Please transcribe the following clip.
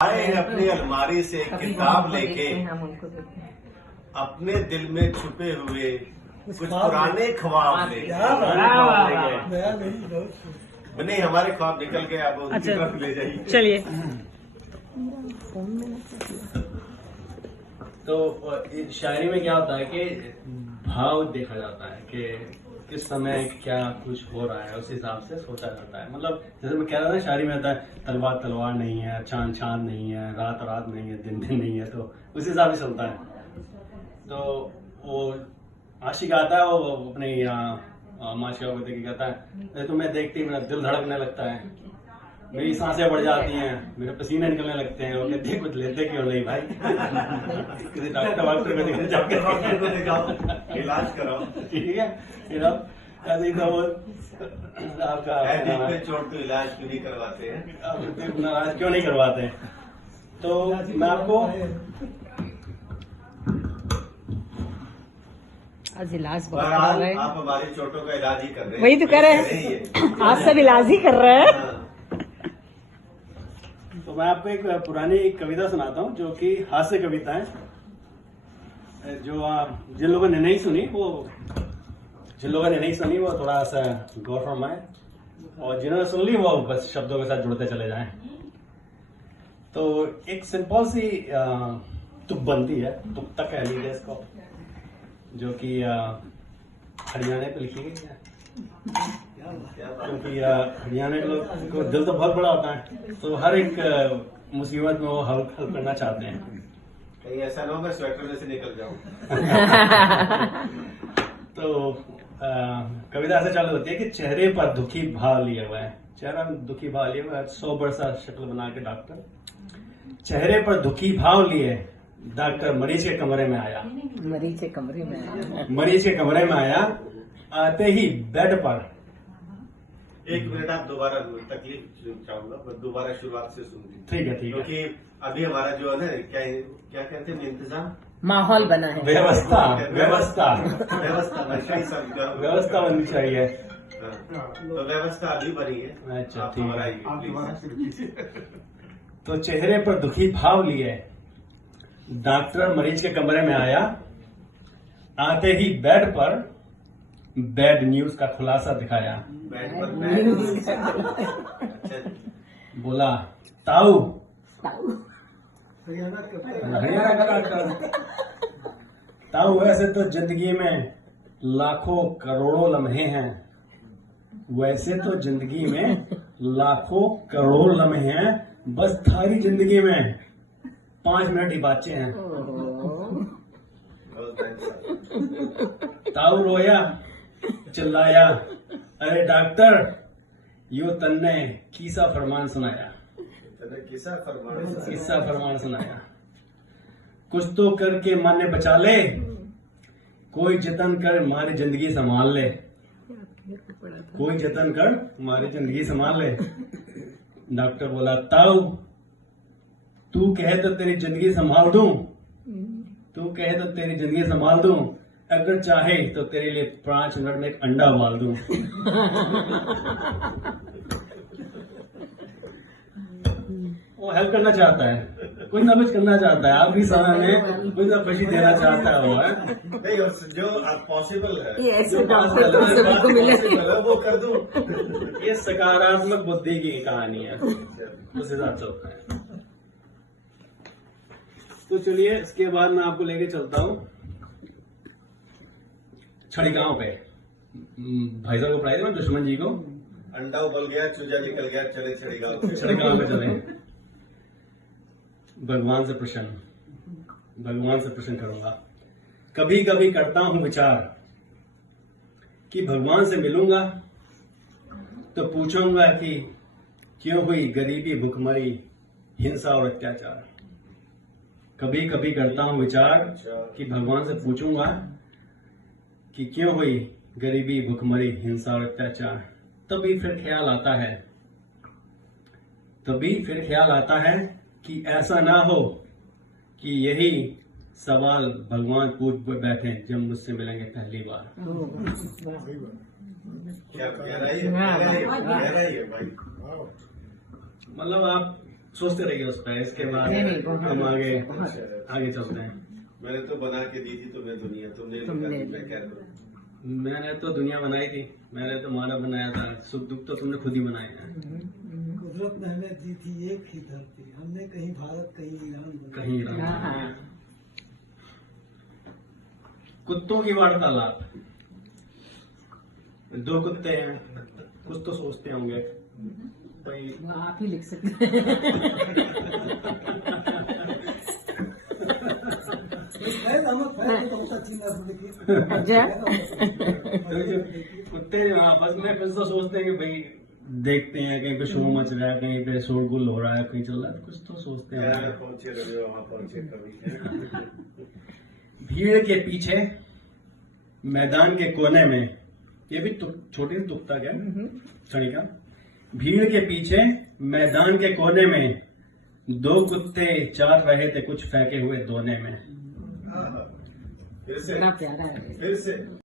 आए अपनी अलमारी से किताब लेके हम उनको देखते हैं। अपने दिल में छुपे हुए कुछ पुराने ख्वाब लेके नहीं, हमारे ख्वाब निकल गए, अब उनकी अच्छा। तरफ ले जाइए। चलिए। तो शायरी में क्या होता है कि भाव देखा जाता है कि किस समय क्या कुछ हो रहा है, उस हिसाब से सोचा जाता है। मतलब जैसे मैं कह रहा था, शायरी में होता है तलवार तलवार नहीं है, चांद चांद नहीं है, रात रात नहीं है, दिन दिन नहीं है, तो उस हिसाब से चलता है। तो वो आशिक आता है, वो अपनी माशिका को देख के कहता है तुम्हें देखते ही मेरा दिल धड़कने लगता है, मेरी सांसें बढ़ जाती हैं, मेरे पसीने निकलने लगते हैं। वो कहते हैं कुछ लेते क्यों नहीं भाई? किसी डॉक्टर को दिखाओ, इलाज कराओ। ठीक है। फिर अब ऐसे ही तो वो आपका है दिल पे चोट तो इलाज क्यों नहीं करवाते हैं? आप नाराज क्यों नहीं करवाते हैं? तो मैं आपको आज इलाज बहुत बहरहाल करा रहे आप हमारी चोटों का इलाज ही कर रहे हैं। वही तो कह रहे हैं। आप सब इलाज ही कर रहे हैं। हाँ। तो मैं आपको एक पुरानी कविता सुनाता हूँ जो कि हास्य कविता है। जो आप जिन लोगों ने नहीं सुनी वो थोड़ा सा गौर फरमाए, और जिन्होंने सुन ली वो बस शब्दों के साथ जुड़ते चले जाएं। तो एक सिंपल सी तुकबंदी है, तुकता कह लीजिए इसको, जो कि हरियाणा पे लिखी गई है। क्योंकि हरियाणा के लोग को दिल तो बहुत बड़ा होता है, तो हर एक मुसीबत में वो हल करना चाहते हैं। कहीं ऐसा ना हो मैं स्वेटर में से निकल जाऊं। तो कविता ऐसे चालू होती है कि चेहरे पर दुखी भाव लिए हुआ है, चेहरा में दुखी भाव लिए हुआ है, 100 वर्षा शक्ल बना के डॉक्टर चेहरे पर दुखी भाव लिए डॉक्टर मरीज के कमरे में आया। मरीज के कमरे में आया। मरीज के कमरे में आया, आते ही बेड पर। एक मिनट, आप दोबारा तकलीफ चाहूंगा, पर दोबारा शुरुआत से सुन लीजिए। ठीक है, ठीक है। क्योंकि अभी हमारा जो है ना, क्या कहते हैं, इंतजाम, माहौल बना है। व्यवस्था व्यवस्था बननी चाहिए। हाँ, तो व्यवस्था अभी बनी है। अच्छा, आप ठीक है। हमारा आइए। तो चेहरे पर दुखी भाव लिए डॉक्टर मरीज के कमरे में आया, आते ही बेड पर बैड न्यूज का खुलासा दिखाया। बेड पर बैठ। बोला ताऊ, हरियाणा का डॉक्टर, ताऊ वैसे तो जिंदगी में लाखों करोड़ों लम्हे हैं, वैसे तो जिंदगी में लाखों करोड़ लम्हे हैं, बस थारी जिंदगी में 5 मिनट ही बाचे हैं। ताऊ रोया, चिल्लाया, अरे डॉक्टर यो तन्ने कीसा फरमान सुनाया, किस्सा फरमान सुनाया। कुछ तो करके माने बचा ले, कोई जतन कर मारी जिंदगी संभाल ले, कोई जतन कर मारी जिंदगी संभाल ले। डॉक्टर बोला ताऊ तू कहे तो तेरी जिंदगी संभाल दूं, तू कहे तो तेरी जिंदगी संभाल दूं, अगर चाहे तो तेरे लिए 5 मिनट में एक अंडा उबाल दूं। वो हेल्प करना चाहता है, कुछ ना कुछ करना चाहता है, आपकी सामने कुछ ना खुशी देना चाहता है वो है। नहीं, और जो पॉसिबल है, ये ऐसे जो डॉक्टर तो सभी को मिले। possible है, वो कर दूं। ये सकारात्मक बुद्धि की कहानी है, उस हिसाब से होता है। तो चलिए, इसके बाद मैं आपको लेके चलता हूँ छड़ी गांव पे। भाई साहब को पढ़ाई थी दुश्मन जी को। अंडा उबल गया, चूजा निकल गया, चले छड़ी गाँव। छड़ी गांव में चले, भगवान से प्रश्न करूंगा। कभी कभी करता हूं विचार कि भगवान से मिलूंगा तो पूछूंगा कि क्यों हुई गरीबी, भुखमरी, हिंसा और अत्याचार। कभी कभी करता हूं विचार कि भगवान से पूछूंगा कि क्यों हुई गरीबी, भुखमरी, हिंसा और अत्याचार। तभी फिर ख्याल आता है कि ऐसा ना हो कि यही सवाल भगवान पूछ बैठे जब मुझसे मिलेंगे पहली बार। क्या कह रही है भाई। मतलब आप सोचते रहिए उस पर, इसके बाद नहीं, बहुत हम आगे बहुत। आगे चलते हैं। मैंने तो बना के दी थी तुम्हें दुनिया, तुमने तुमने लिखा, मैं क्या करूं? मैंने तो दुनिया बनाई थी, मैंने तो मानव बनाया था, सुख दुख तो तुमने खुद ही बनाए हैं। कुदरत ने हमें दी थी एक ही धरती, हमने कहीं भारत कहीं ईरान बनाया। कहीं हाँ, हाँ। कुत्तों की वार्तालाप। दो कुत्ते हैं, कुछ तो सोचते होंगे भाई, वो आप ही लिख सकते हैं। तो बहुत अच्छी नस्ल देखी। अच्छा। कुत्ते हाँ, बस मैं कुछ तो सोचते हैं कि भाई देखते हैं कहीं पे शो मच रहा है, कहीं पे शोरगुल हो रहा है, कहीं चल रहा है, कुछ तो सोचते यहाँ हैं। पहुंचे रहे, वहां पहुंचे कभी। भीड़ के पीछे मैदान के कोने में, ये भी छोटी सी तुकता क्या क्षणिका। भीड़ के पीछे मैदान के कोने में दो कुत्ते चाट रहे थे कुछ फेंके हुए दोने में। फिर से बड़ा प्यारा है। फिर से